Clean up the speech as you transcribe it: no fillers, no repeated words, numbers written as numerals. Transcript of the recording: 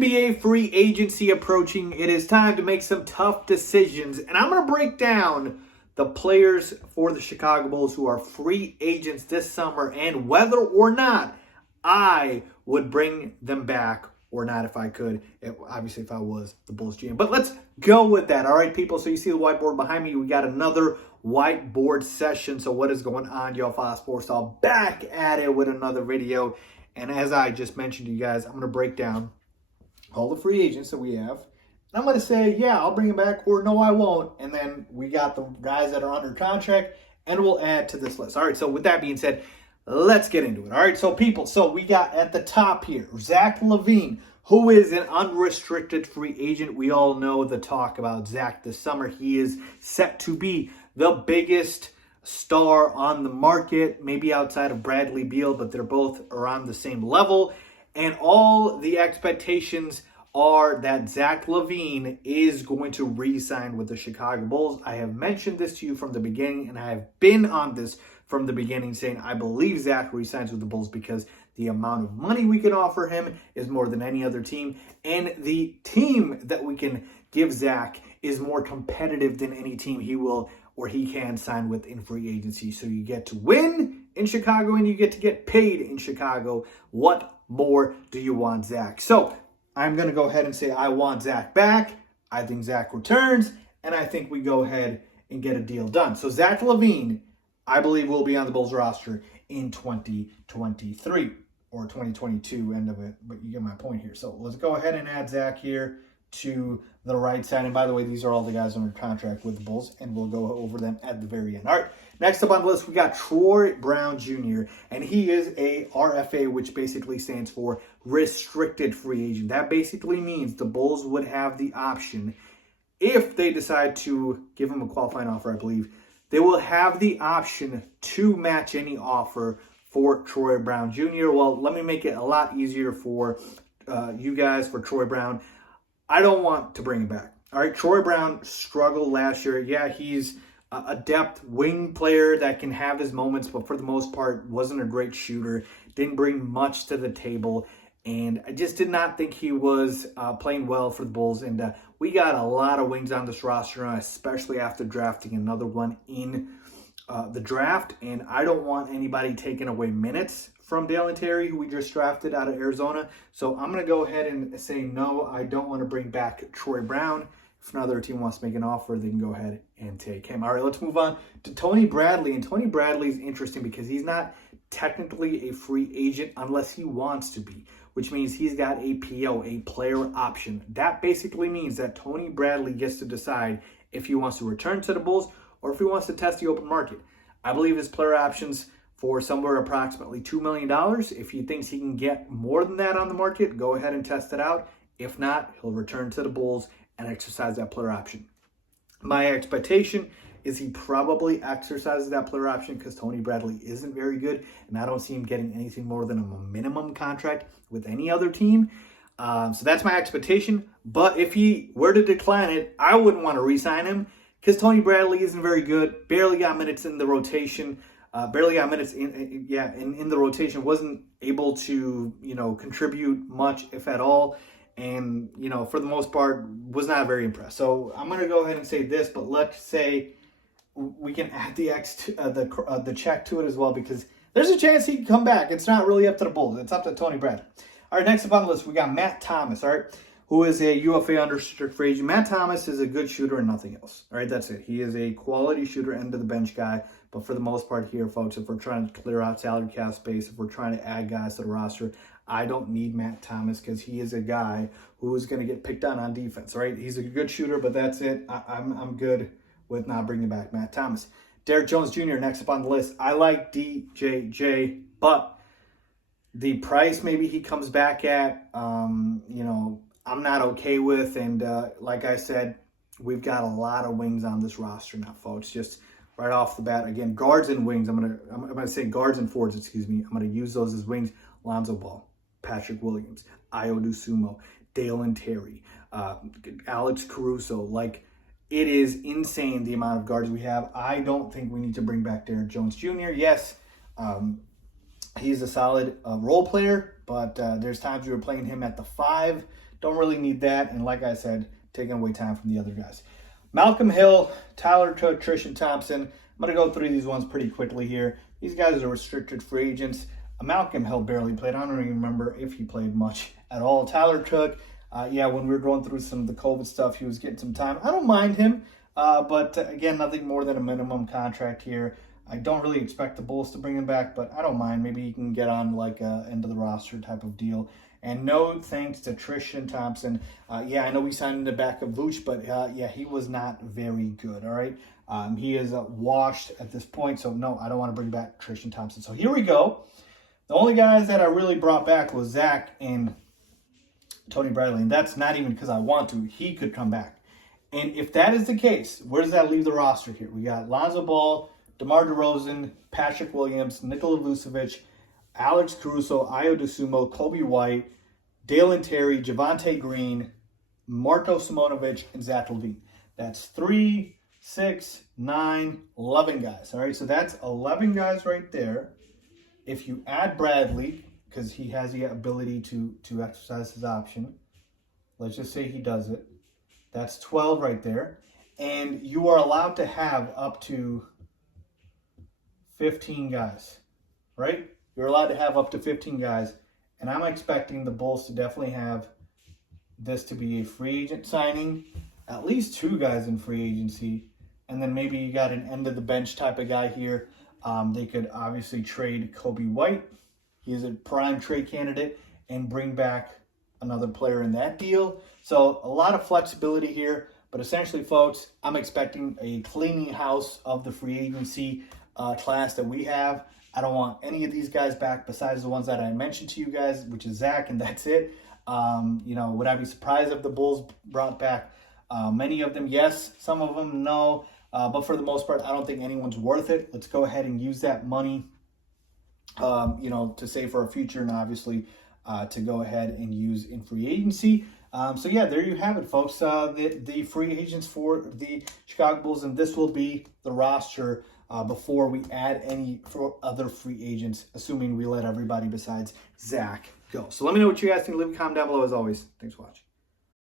NBA free agency approaching. It is time to make some tough decisions. And I'm going to break down the players for the Chicago Bulls who are free agents this summer and whether or not I would bring them back or not if I could. Obviously, if I was the Bulls GM. But let's go with that. All right, people. So you see the whiteboard behind me. We got another whiteboard session. So what is going on, y'all? Faiz Sports all back at it with another video. And as I just mentioned to you guys, I'm going to break down all the free agents that we have. And I'm going to say, yeah, I'll bring them back, or no, I won't. And then we got the guys that are under contract, and we'll add to this list. All right, so with that being said, let's get into it. All right, so people, so we got at the top here, Zach LaVine, who is an unrestricted free agent. We all know the talk about Zach this summer. He is set to be the biggest star on the market, maybe outside of Bradley Beal, but they're both around the same level. And all the expectations are that Zach LaVine is going to re-sign with the Chicago Bulls. I have mentioned this to you from the beginning, and I have been on this from the beginning saying I believe Zach re-signs with the Bulls because the amount of money we can offer him is more than any other team, and the team that we can give Zach is more competitive than any team he will or he can sign with in free agency. So you get to win in Chicago and you get to get paid in Chicago. What more do you want, Zach? So I'm going to go ahead and say I want Zach back. I think Zach returns, and I think we go ahead and get a deal done. So Zach LaVine, I believe, will be on the Bulls roster in 2023 or 2022, end of it. But you get my point here. So let's go ahead and add Zach here to the right side. And by the way, these are all the guys under contract with the Bulls, and we'll go over them at the very end. All right, next up on the list, we got Troy Brown Jr., and he is a RFA, which basically stands for restricted free agent. That basically means the Bulls would have the option, if they decide to give him a qualifying offer, I believe, they will have the option to match any offer for Troy Brown Jr. Well, let me make it a lot easier for you guys, for Troy Brown. I don't want to bring him back. All right, Troy Brown struggled last year. Yeah, he's a depth wing player that can have his moments, but for the most part, wasn't a great shooter. Didn't bring much to the table, and I just did not think he was playing well for the Bulls. And we got a lot of wings on this roster, especially after drafting another one in the draft. And I don't want anybody taking away minutes from Dalen Terry, who we just drafted out of Arizona. So I'm going to go ahead and say no, I don't want to bring back Troy Brown. If another team wants to make an offer, they can go ahead and take him. All right, let's move on to Tony Bradley. And Tony Bradley is interesting because he's not technically a free agent unless he wants to be, which means he's got a PO, a player option. That basically means that Tony Bradley gets to decide if he wants to return to the Bulls or if he wants to test the open market. I believe his player options for somewhere approximately $2 million. If he thinks he can get more than that on the market, go ahead and test it out. If not, he'll return to the Bulls and exercise that player option. My expectation is he probably exercises that player option because Tony Bradley isn't very good, and I don't see him getting anything more than a minimum contract with any other team. So that's my expectation. But if he were to decline it, I wouldn't want to re-sign him because Tony Bradley isn't very good. Barely got minutes in the rotation. Barely got minutes in the rotation. Wasn't able to, contribute much, if at all. And, for the most part, was not very impressed. So I'm going to go ahead and say this, but let's say we can add the check to it as well, because there's a chance he can come back. It's not really up to the Bulls. It's up to Tony Bradley. All right, next up on the list, we got Matt Thomas, all right, who is a UFA unrestricted free agent. Matt Thomas is a good shooter and nothing else. All right, that's it. He is a quality shooter, end of the bench guy. But for the most part here, folks, if we're trying to clear out salary cap space, if we're trying to add guys to the roster, I don't need Matt Thomas because he is a guy who is going to get picked on defense, right? He's a good shooter, but that's it. I'm good with not bringing back Matt Thomas. Derrick Jones Jr., next up on the list. I like DJJ, but the price maybe he comes back at, I'm not okay with. And like I said, we've got a lot of wings on this roster now, folks. Just right off the bat, again, guards and wings. I'm gonna say guards and forwards. Excuse me. I'm gonna use those as wings. Lonzo Ball, Patrick Williams, Ayo Dosunmu, Dalen Terry, Alex Caruso. Like, it is insane the amount of guards we have. I don't think we need to bring back Derrick Jones Jr. Yes, he's a solid role player, but there's times we were playing him at the 5 don't really need that. And like I said, taking away time from the other guys. Malcolm Hill, Tyler Cook, Tristan Thompson. I'm going to go through these ones pretty quickly here. These guys are restricted free agents. Malcolm Hill barely played. I don't even remember if he played much at all. Tyler Cook, yeah, when we were going through some of the COVID stuff, he was getting some time. I don't mind him, but again, nothing more than a minimum contract here. I don't really expect the Bulls to bring him back, but I don't mind. Maybe he can get on like a end of the roster type of deal. And no thanks to Tristan Thompson. Yeah, I know we signed in the back of Vooch, but yeah, he was not very good, all right? He is washed at this point, so no, I don't want to bring back Tristan Thompson. So here we go. The only guys that I really brought back was Zach and Tony Bradley, and that's not even because I want to. He could come back. And if that is the case, where does that leave the roster here? We got Lonzo Ball, DeMar DeRozan, Patrick Williams, Nikola Vucevic, Alex Caruso, Ayo Dosunmu, Kobe White, Dalen Terry, Javonte Green, Marko Simonovic, and Zach LaVine. That's 3, 6, 9, 11 guys. All right, so that's 11 guys right there. If you add Bradley, because he has the ability to exercise his option, let's just say he does it, that's 12 right there. And you are allowed to have up to 15 guys, right? You're allowed to have up to 15 guys. And I'm expecting the Bulls to definitely have this to be a free agent signing, at least 2 guys in free agency. And then maybe you got an end of the bench type of guy here. They could obviously trade Kobe White. He is a prime trade candidate, and bring back another player in that deal. So a lot of flexibility here. But essentially, folks, I'm expecting a cleaning house of the free agency class that we have. I don't want any of these guys back besides the ones that I mentioned to you guys, which is Zach, and that's it. Would I be surprised if the Bulls brought back many of them? Yes. Some of them, no. But for the most part, I don't think anyone's worth it. Let's go ahead and use that money, to save for our future, and obviously to go ahead and use in free agency. So yeah, there you have it, folks. The free agents for the Chicago Bulls, and this will be the roster before we add any other free agents, assuming we let everybody besides Zach go. So let me know what you guys think. Leave a comment down below as always. Thanks for watching.